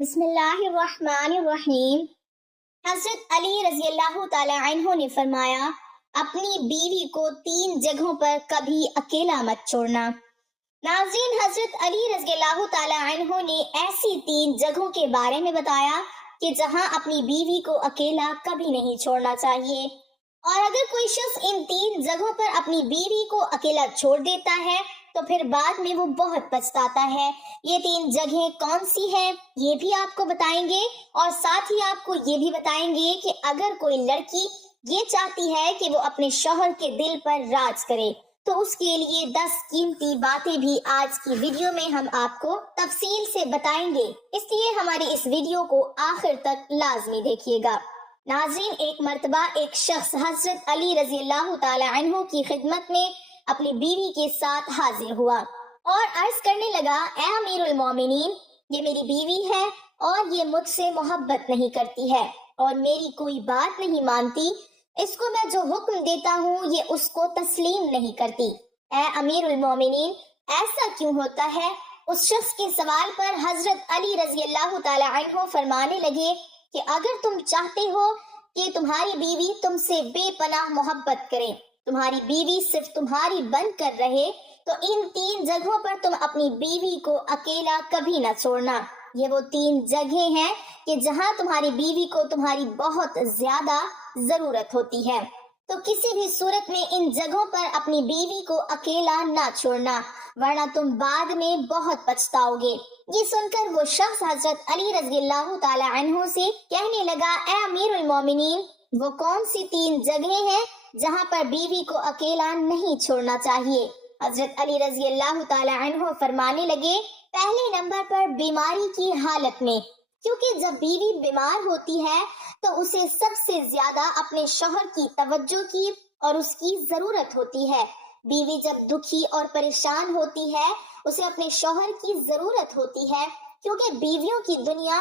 بسم اللہ الرحمن الرحیم۔ حضرت علی رضی اللہ تعالی عنہ نے فرمایا، اپنی بیوی کو 3 جگہوں پر کبھی اکیلا مت چھوڑنا۔ ناظرین، حضرت علی رضی اللہ تعالی عنہ نے ایسی 3 جگہوں کے بارے میں بتایا کہ جہاں اپنی بیوی کو اکیلا کبھی نہیں چھوڑنا چاہیے، اور اگر کوئی شخص ان 3 جگہوں پر اپنی بیوی کو اکیلا چھوڑ دیتا ہے تو پھر بعد میں وہ بہت پچھتاتا ہے۔ یہ 3 جگہیں کون سی ہیں یہ بھی آپ کو بتائیں گے، اور ساتھ ہی آپ کو یہ بھی بتائیں گے کہ اگر کوئی لڑکی یہ چاہتی ہے کہ وہ اپنے شوہر کے دل پر راج کرے تو اس کے لیے 10 قیمتی باتیں بھی آج کی ویڈیو میں ہم آپ کو تفصیل سے بتائیں گے، اس لیے ہماری اس ویڈیو کو آخر تک لازمی دیکھیے گا۔ ناظرین، ایک مرتبہ ایک شخص حضرت علی رضی اللہ تعالی عنہ کی خدمت میں اپنی بیوی کے ساتھ حاضر ہوا اور عرض کرنے لگا، اے امیر المومنین، یہ میری بیوی ہے اور یہ مجھ سے محبت نہیں کرتی ہے اور میری کوئی بات نہیں مانتی، اس کو میں جو حکم دیتا ہوں یہ اس کو تسلیم نہیں کرتی۔ اے امیر المومنین، ایسا کیوں ہوتا ہے؟ اس شخص کے سوال پر حضرت علی رضی اللہ تعالی عنہ فرمانے لگے کہ اگر تم چاہتے ہو کہ تمہاری بیوی تم سے بے پناہ محبت کرے، تمہاری بیوی صرف تمہاری بن کر رہے، تو ان 3 جگہوں پر تم اپنی بیوی کو اکیلا کبھی نہ چھوڑنا۔ یہ وہ 3 جگہیں ہیں کہ جہاں تمہاری بیوی کو تمہاری بہت زیادہ ضرورت ہوتی ہے، تو کسی بھی صورت میں ان جگہوں پر اپنی بیوی کو اکیلا نہ چھوڑنا، ورنہ تم بعد میں بہت پچھتاؤ گے۔ یہ سن کر وہ شخص حضرت علی رضی اللہ تعالی عنہ سے کہنے لگا، اے امیر المومنین، وہ کون سی 3 جگہیں ہیں جہاں پر بیوی کو اکیلا نہیں چھوڑنا چاہیے؟ حضرت علی رضی اللہ تعالی عنہ فرمانے لگے، پہلے نمبر پر بیماری کی حالت میں، کیونکہ جب بیوی بیمار ہوتی ہے تو اسے سب سے زیادہ اپنے شوہر کی توجہ کی اور اس کی ضرورت ہوتی ہے۔ بیوی جب دکھی اور پریشان ہوتی ہے اسے اپنے شوہر کی ضرورت ہوتی ہے، کیونکہ بیویوں کی دنیا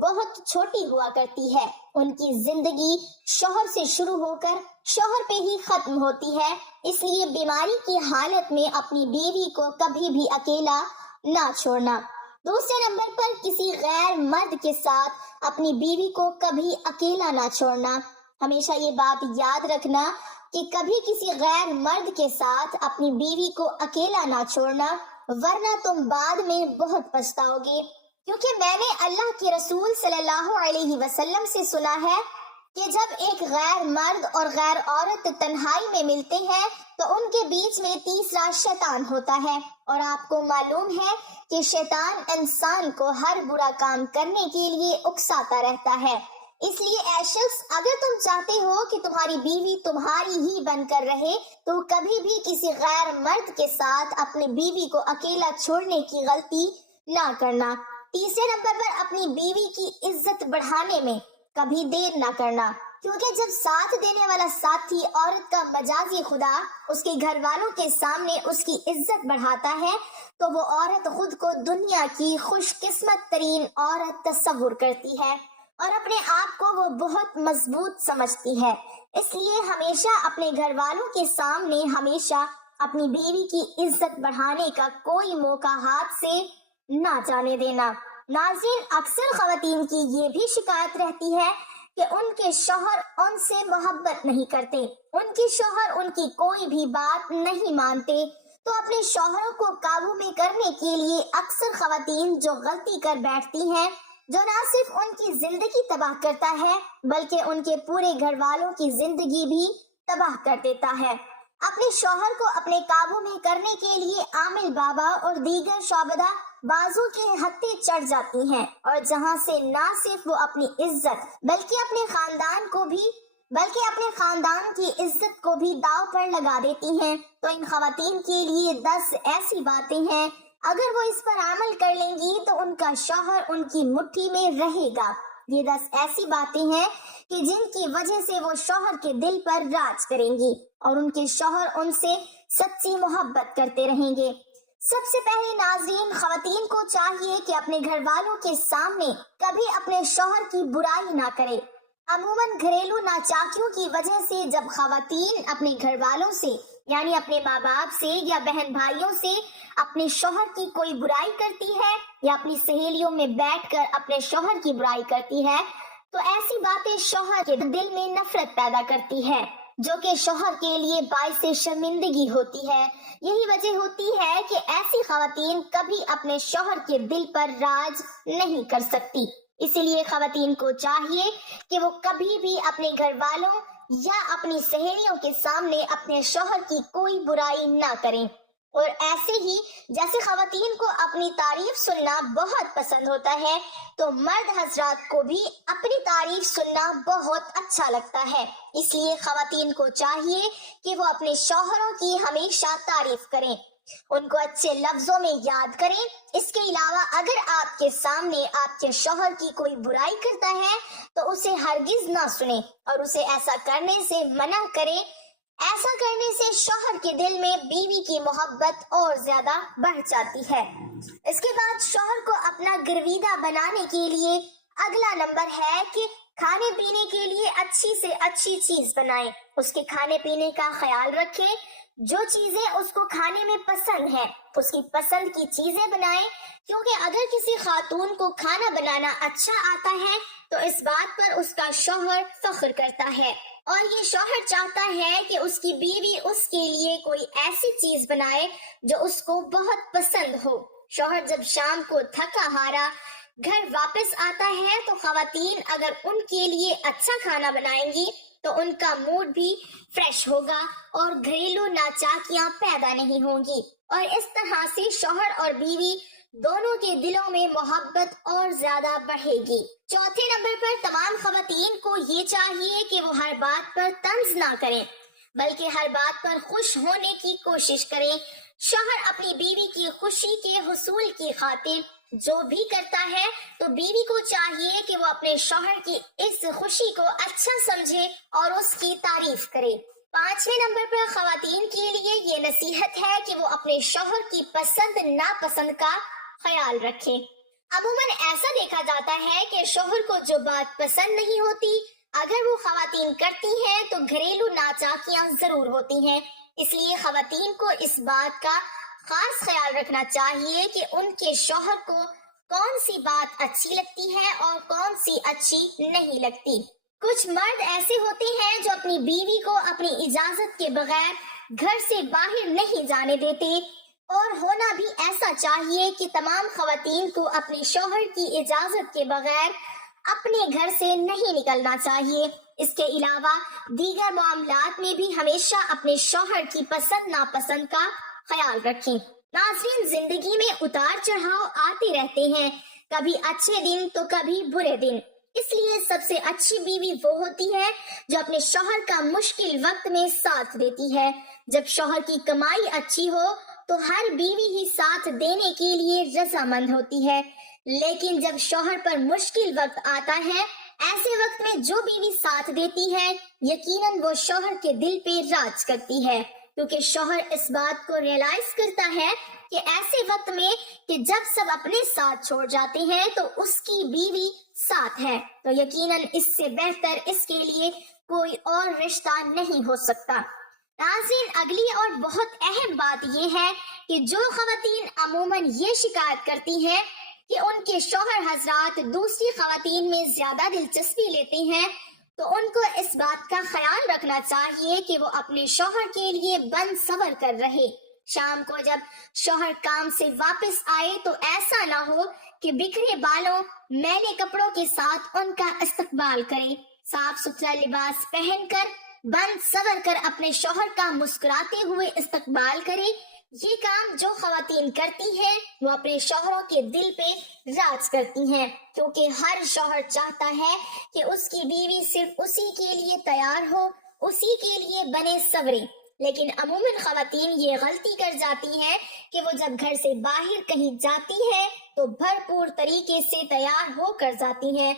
بہت چھوٹی ہوا کرتی ہے، ان کی زندگی شوہر سے شروع ہو کر شوہر پہ ہی ختم ہوتی ہے، اس لیے بیماری کی حالت میں اپنی بیوی کو کبھی بھی اکیلا نہ چھوڑنا۔ دوسرے نمبر پر کسی غیر مرد کے ساتھ اپنی بیوی کو کبھی اکیلا نہ چھوڑنا۔ ہمیشہ یہ بات یاد رکھنا کہ کبھی کسی غیر مرد کے ساتھ اپنی بیوی کو اکیلا نہ چھوڑنا، ورنہ تم بعد میں بہت پچھتاؤ گے، کیونکہ میں نے اللہ کے رسول صلی اللہ علیہ وسلم سے سنا ہے کہ جب ایک غیر مرد اور غیر عورت تنہائی میں ملتے ہیں تو ان کے بیچ میں تیسرا شیطان ہوتا ہے، اور آپ کو معلوم ہے کہ شیطان انسان کو ہر برا کام کرنے کے لیے اکساتا رہتا ہے۔ اس لیے اے شخص، اگر تم چاہتے ہو کہ تمہاری بیوی تمہاری ہی بن کر رہے تو کبھی بھی کسی غیر مرد کے ساتھ اپنی بیوی کو اکیلا چھوڑنے کی غلطی نہ کرنا۔ تیسرے نمبر پر اپنی بیوی کی عزت بڑھانے میں کبھی دیر نہ کرنا، کیونکہ جب ساتھ دینے والا ساتھی عورت کا مجازی خدا اس کے گھر والوں کے سامنے اس کی عزت بڑھاتا ہے تو وہ عورت خود کو دنیا کی خوش قسمت ترین عورت تصور کرتی ہے اور اپنے آپ کو وہ بہت مضبوط سمجھتی ہے۔ اس لیے ہمیشہ اپنے گھر والوں کے سامنے ہمیشہ اپنی بیوی کی عزت بڑھانے کا کوئی موقع ہاتھ سے نہ جانے دینا۔ ناظرین، اکثر خواتین کی یہ بھی شکایت رہتی ہے کہ ان کے شوہر ان سے محبت نہیں کرتے، ان کے شوہر ان کی کوئی بھی بات نہیں مانتے، تو اپنے شوہروں کو قابو میں کرنے کے لیے اکثر خواتین جو غلطی کر بیٹھتی ہیں، جو نہ صرف ان کی زندگی تباہ کرتا ہے بلکہ ان کے پورے گھر والوں کی زندگی بھی تباہ کر دیتا ہے۔ اپنے شوہر کو اپنے قابو میں کرنے کے لیے عامل بابا اور دیگر شعبدہ بازو کے ہتھے چڑھ جاتی ہیں، اور جہاں سے نہ صرف وہ اپنی عزت بلکہ اپنے خاندان کی عزت کو بھی داؤ پر لگا دیتی ہیں۔ تو ان خواتین کے لیے 10 ایسی باتیں ہیں، اگر وہ اس پر عمل کر لیں گی تو ان کا شوہر ان کی مٹھی میں رہے گا۔ یہ 10 ایسی باتیں ہیں کہ جن کی وجہ سے وہ شوہر کے دل پر راج کریں گی اور ان کے شوہر ان سے سچی محبت کرتے رہیں گے۔ سب سے پہلے ناظرین، خواتین کو چاہیے کہ اپنے گھر والوں کے سامنے کبھی اپنے شوہر کی برائی نہ کرے۔ عموماً گھریلو ناچاکیوں کی وجہ سے جب خواتین اپنے گھر والوں سے یعنی اپنے ماں باپ سے یا بہن بھائیوں سے اپنے شوہر کی کوئی برائی کرتی ہے یا اپنی سہیلیوں میں بیٹھ کر اپنے شوہر کی برائی کرتی ہے تو ایسی باتیں شوہر کے دل میں نفرت پیدا کرتی ہے، جو کہ شوہر کے لیے باعث شرمندگی ہوتی ہے۔ یہی وجہ ہوتی ہے کہ ایسی خواتین کبھی اپنے شوہر کے دل پر راج نہیں کر سکتی۔ اسی لیے خواتین کو چاہیے کہ وہ کبھی بھی اپنے گھر والوں یا اپنی سہیلیوں کے سامنے اپنے شوہر کی کوئی برائی نہ کریں۔ اور ایسے ہی جیسے خواتین کو اپنی تعریف سننا بہت پسند ہوتا ہے تو مرد حضرات کو بھی اپنی تعریف سننا بہت اچھا لگتا ہے۔ اس لیے خواتین کو چاہیے کہ وہ اپنے شوہروں کی ہمیشہ تعریف کریں، ان کو اچھے لفظوں میں یاد کریں۔ اس کے علاوہ اگر آپ کے سامنے آپ کے شوہر کی کوئی برائی کرتا ہے تو اسے ہرگز نہ سنیں اور اسے ایسا کرنے سے منع کریں۔ ایسا کرنے سے شوہر کے دل میں بیوی کی محبت اور زیادہ بڑھ جاتی ہے۔ اس کے بعد شوہر کو اپنا گرویدہ بنانے کے لیے اگلا نمبر ہے کہ کھانے پینے کے لیے اچھی سے اچھی چیز بنائیں، اس کے کھانے پینے کا خیال رکھیں، جو چیزیں اس کو کھانے میں پسند ہیں اس کی پسند کی چیزیں بنائیں، کیونکہ اگر کسی خاتون کو کھانا بنانا اچھا آتا ہے تو اس بات پر اس کا شوہر فخر کرتا ہے اور یہ شوہر چاہتا ہے کہ اس کی بیوی اس کے لیے کوئی ایسی چیز بنائے جو اس کو بہت پسند ہو۔ شوہر جب شام کو تھکا ہارا گھر واپس آتا ہے تو خواتین اگر ان کے لیے اچھا کھانا بنائیں گی تو ان کا موڈ بھی فریش ہوگا اور گھریلو ناچاکیاں پیدا نہیں ہوں گی، اور اس طرح سے شوہر اور بیوی دونوں کے دلوں میں محبت اور زیادہ بڑھے گی۔ چوتھے نمبر پر تمام خواتین کو یہ چاہیے کہ وہ ہر بات پر طنز نہ کریں بلکہ ہر بات پر خوش ہونے کی کوشش کریں۔ شوہر اپنی بیوی کی خوشی کے حصول کی خاطر جو بھی کرتا ہے تو بیوی کو چاہیے کہ وہ اپنے شوہر کی اس خوشی کو اچھا سمجھے اور اس کی تعریف کرے۔ پانچویں نمبر پر خواتین کے لیے یہ نصیحت ہے کہ وہ اپنے شوہر کی پسند ناپسند کا خیال رکھیں۔ عموماً ایسا دیکھا جاتا ہے کہ شوہر کو جو بات پسند نہیں ہوتی اگر وہ خواتین کرتی ہیں تو گھریلو ناچاکیاں ضرور ہوتی ہیں۔ اس لیے خواتین کو اس بات کا خاص خیال رکھنا چاہیے کہ ان کے شوہر کو کون سی بات اچھی لگتی ہے اور کون سی اچھی نہیں لگتی۔ کچھ مرد ایسے ہوتے ہیں جو اپنی بیوی کو اپنی اجازت کے بغیر گھر سے باہر نہیں جانے دیتے، اور ہونا بھی ایسا چاہیے کہ تمام خواتین کو اپنے شوہر کی اجازت کے بغیر اپنے گھر سے نہیں نکلنا چاہیے۔ اس کے علاوہ دیگر معاملات میں بھی ہمیشہ اپنے شوہر کی پسند ناپسند کا خیال رکھیں۔ ناظرین، زندگی میں اتار چڑھاؤ آتے رہتے ہیں، کبھی اچھے دن تو کبھی برے دن۔ اس لیے سب سے اچھی بیوی وہ ہوتی ہے جو اپنے شوہر کا مشکل وقت میں ساتھ دیتی ہے۔ جب شوہر کی کمائی اچھی ہو تو ہر بیوی ہی ساتھ دینے کے لیے رضامند ہوتی ہے، لیکن جب شوہر پر مشکل وقت آتا ہے ایسے وقت میں جو بیوی ساتھ دیتی ہے یقیناً وہ شوہر کے دل پہ راج کرتی ہے، کیونکہ شوہر اس بات کو ریئلائز کرتا ہے کہ ایسے وقت میں کہ جب سب اپنے ساتھ چھوڑ جاتے ہیں تو اس کی بیوی ساتھ ہے، تو یقیناً اس سے بہتر اس کے لیے کوئی اور رشتہ نہیں ہو سکتا۔ ناظرین، اگلی اور بہت اہم بات یہ ہے کہ جو خواتین عموماً یہ شکایت کرتی ہیں کہ ان کے شوہر حضرات دوسری خواتین میں زیادہ دلچسپی لیتے ہیں تو ان کو اس بات کا خیال رکھنا چاہیے کہ وہ اپنے شوہر کے لیے بند صبر کر رہے۔ شام کو جب شوہر کام سے واپس آئے تو ایسا نہ ہو کہ بکھرے بالوں میلے کپڑوں کے ساتھ ان کا استقبال کرے، صاف ستھرا لباس پہن کر بند صبر کر اپنے شوہر کا مسکراتے ہوئے استقبال کرے۔ یہ کام جو خواتین کرتی ہیں وہ اپنے شوہروں کے دل پہ راج کرتی ہیں، کیونکہ ہر شوہر چاہتا ہے کہ اس کی بیوی صرف اسی کے لیے تیار ہو، اسی کے لیے بنے سورے۔ لیکن عموماً خواتین یہ غلطی کر جاتی ہیں کہ وہ جب گھر سے باہر کہیں جاتی ہے تو بھرپور طریقے سے تیار ہو کر جاتی ہیں،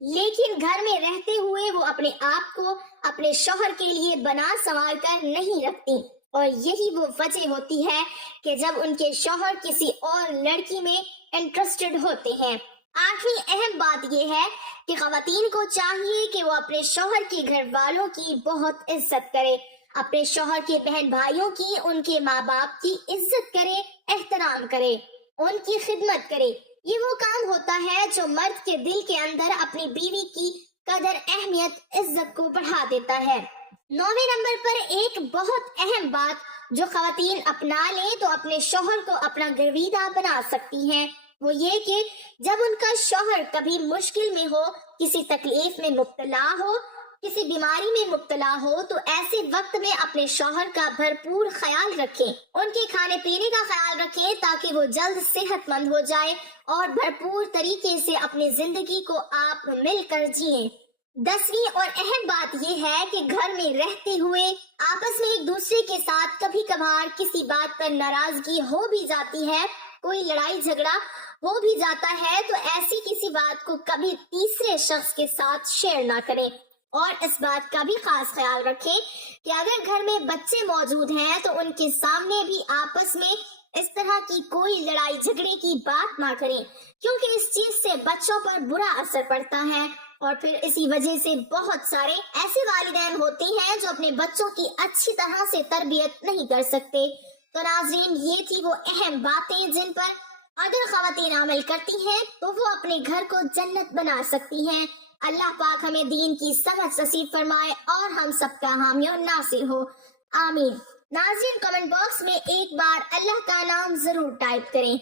لیکن گھر میں رہتے ہوئے وہ اپنے آپ کو اپنے شوہر کے لیے بنا سنوار کر نہیں رکھتی، اور یہی وہ وجہ ہوتی ہے کہ جب ان کے شوہر کسی اور لڑکی میں انٹرسٹڈ ہوتے ہیں۔ آخری اہم بات یہ ہے کہ خواتین کو چاہیے کہ وہ اپنے شوہر کے گھر والوں کی بہت عزت کرے، اپنے شوہر کے بہن بھائیوں کی، ان کے ماں باپ کی عزت کرے، احترام کرے، ان کی خدمت کرے۔ یہ وہ کام ہوتا ہے جو مرد کے دل کے اندر اپنی بیوی کی قدر، اہمیت، عزت کو بڑھا دیتا ہے۔ 9ویں نمبر پر ایک بہت اہم بات جو خواتین اپنا لیں تو اپنے شوہر کو اپنا گرویدہ بنا سکتی ہیں، وہ یہ کہ جب ان کا شوہر کبھی مشکل میں ہو، کسی تکلیف میں مبتلا ہو، کسی بیماری میں مبتلا ہو، تو ایسے وقت میں اپنے شوہر کا بھرپور خیال رکھیں، ان کے کھانے پینے کا خیال رکھیں تاکہ وہ جلد صحت مند ہو جائے اور بھرپور طریقے سے اپنی زندگی کو آپ مل کر جئیں۔ 10ویں اور اہم بات یہ ہے کہ گھر میں رہتے ہوئے آپس میں ایک دوسرے کے ساتھ کبھی کبھار کسی بات پر ناراضگی ہو بھی جاتی ہے، کوئی لڑائی جھگڑا ہو بھی جاتا ہے، تو ایسی کسی بات کو کبھی تیسرے شخص کے ساتھ شیئر نہ کریں، اور اس بات کا بھی خاص خیال رکھیں کہ اگر گھر میں بچے موجود ہیں تو ان کے سامنے بھی آپس میں اس طرح کی کوئی لڑائی جھگڑے کی بات نہ کریں، کیونکہ اس چیز سے بچوں پر برا اثر پڑتا ہے، اور پھر اسی وجہ سے بہت سارے ایسے والدین ہوتے ہیں جو اپنے بچوں کی اچھی طرح سے تربیت نہیں کر سکتے۔ تو ناظرین، یہ تھی وہ اہم باتیں جن پر اگر خواتین عمل کرتی ہیں تو وہ اپنے گھر کو جنت بنا سکتی ہیں۔ اللہ پاک ہمیں دین کی سمجھ نصیب فرمائے اور ہم سب کا حامی و ناصر ہو، آمین۔ ناظرین، کمنٹ باکس میں ایک بار اللہ کا نام ضرور ٹائپ کریں۔